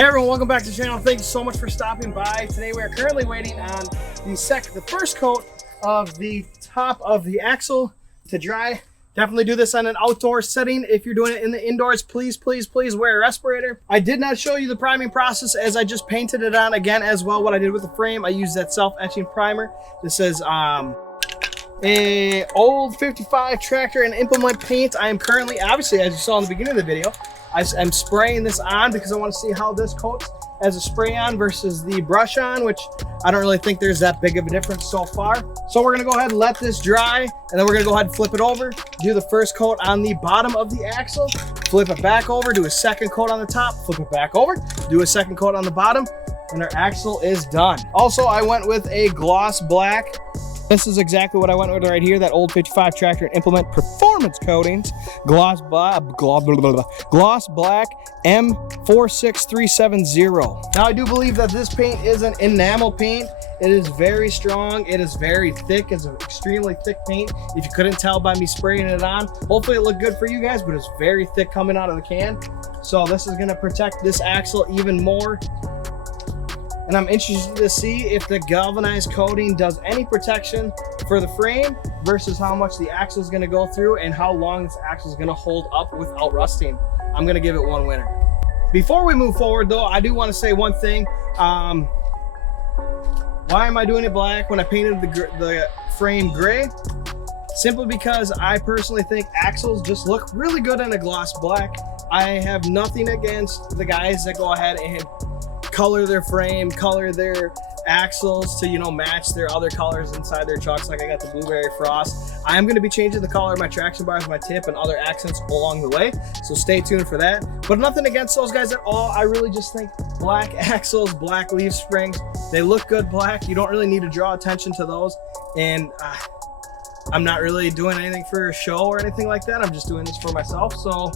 Hey everyone, welcome back to the channel. Thank you so much for stopping by. Today we are currently waiting on the first coat of the top of the axle to dry. Definitely do this on an outdoor setting. If you're doing it in the indoors, please wear a respirator. I did not show you the priming process as I just painted it on again as well. What I did with the frame, I used that self-etching primer. This is a old 55 tractor and implement paint. I am currently, obviously, as you saw in the beginning of the video, I'm spraying this on because I want to see how this coats as a spray on versus the brush on, which I don't really think there's that big of a difference so far. So we're gonna go ahead and let this dry, and then we're gonna go ahead and flip it over, do the first coat on the bottom of the axle, flip it back over, do a second coat on the top, flip it back over, do a second coat on the bottom, and our axle is done. Also, I went with a gloss black. This is exactly what I went with right here, that old 55 tractor and implement performance coatings, gloss black M46370. Now I do believe that this paint is an enamel paint. It is very strong, it is very thick, it's an extremely thick paint. If you couldn't tell by me spraying it on, hopefully it looked good for you guys, but it's very thick coming out of the can. So this is gonna protect this axle even more. And I'm interested to see if the galvanized coating does any protection for the frame versus how much the axle is going to go through and how long this axle is going to hold up without rusting. I'm going to give it one winner. Before we move forward though, I do want to say one thing. Why am I doing it black when I painted the frame gray? Simply because I personally think axles just look really good in a gloss black. I have nothing against the guys that go ahead and color their frame, color their axles to, you know, match their other colors inside their trucks. Like I got the blueberry frost. I am going to be changing the color of my traction bars, my tip, and other accents along the way, so stay tuned for that. But nothing against those guys at all. I really just think black axles, black leaf springs, they look good black. You don't really need to draw attention to those, and I'm not really doing anything for a show or anything like that. I'm just doing this for myself, so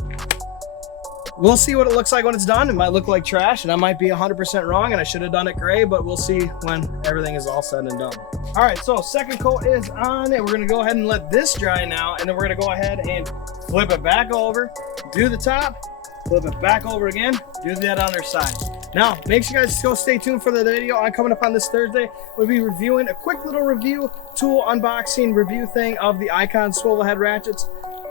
we'll see what it looks like when it's done. It might look like trash and I might be 100% wrong and I should have done it gray, but we'll see when everything is all said and done. All right, so second coat is on it. We're gonna go ahead and let this dry now, and then we're gonna go ahead and flip it back over, do the top, flip it back over again, do that on their side. Now, make sure you guys still stay tuned for the video. I'm coming up on this Thursday. We'll be reviewing a quick little review, tool unboxing review thing of the Icon swivel head ratchets.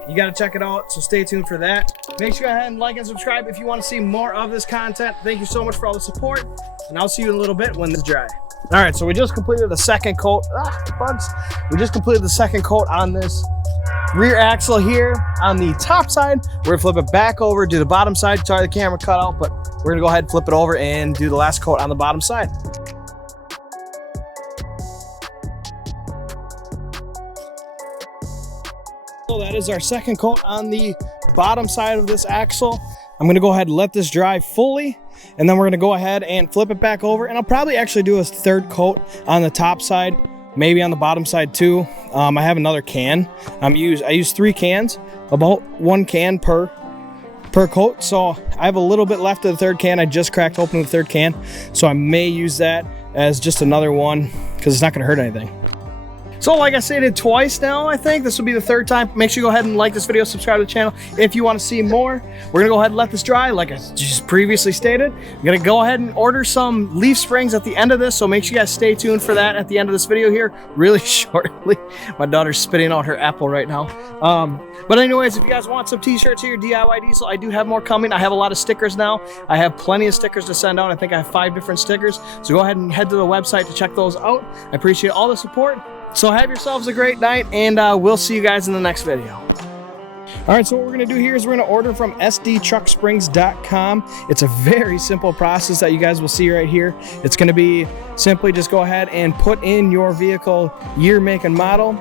You got to check it out, so stay tuned for that. Make sure you go ahead and like and subscribe if you want to see more of this content. Thank you so much for all the support, and I'll see you in a little bit when this is dry. All right, so we just completed the second coat. Bugs. We just completed the second coat on this rear axle here on the top side. We're gonna flip it back over, do the bottom side. Sorry, the camera cut out, but we're gonna go ahead and flip it over and do the last coat on the bottom side. So that is our second coat on the bottom side of this axle. I'm gonna go ahead and let this dry fully, and then we're gonna go ahead and flip it back over, and I'll probably actually do a third coat on the top side, maybe on the bottom side too. I have another can. I use 3 cans, about 1 can per coat, so I have a little bit left of the third can. I just cracked open the third can, so I may use that as just another one because it's not gonna hurt anything. So like I stated twice now, I think this will be the third time. Make sure you go ahead and like this video, subscribe to the channel if you want to see more. We're gonna go ahead and let this dry like I just previously stated. I'm gonna go ahead and order some leaf springs at the end of this, so make sure you guys stay tuned for that at the end of this video here really shortly. My daughter's spitting out her apple right now. But anyways, if you guys want some t-shirts here, DIY Diesel, I do have more coming. I have a lot of stickers now. I have plenty of stickers to send out. I think I have 5 different stickers, so go ahead and head to the website to check those out. I appreciate all the support. So have yourselves a great night, and we'll see you guys in the next video. All right, so what we're gonna do here is we're gonna order from sdtrucksprings.com. It's a very simple process that you guys will see right here. It's gonna be simply just go ahead and put in your vehicle year, make, and model.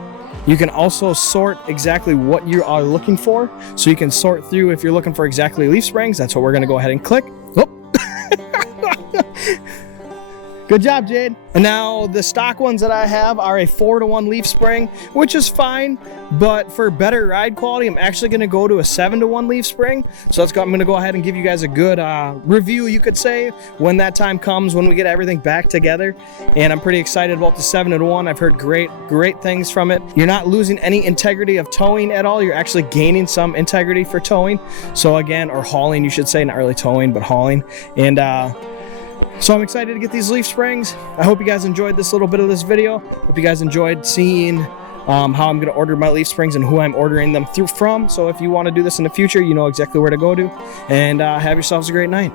You can also sort exactly what you are looking for. So you can sort through if you're looking for exactly leaf springs. That's what we're gonna go ahead and click. Oh. Good job, Jade. And now the stock ones that I have are a 4-to-1 leaf spring, which is fine, but for better ride quality, I'm actually gonna go to a 7-to-1 leaf spring. So I'm gonna go ahead and give you guys a good review, you could say, when that time comes, when we get everything back together. And I'm pretty excited about the 7-to-1. I've heard great things from it. You're not losing any integrity of towing at all. You're actually gaining some integrity for towing. So again, or hauling, you should say, not really towing, but hauling. And so I'm excited to get these leaf springs. I hope you guys enjoyed this little bit of this video. Hope you guys enjoyed seeing how I'm going to order my leaf springs and who I'm ordering them from. So if you want to do this in the future, you know exactly where to go to. And have yourselves a great night.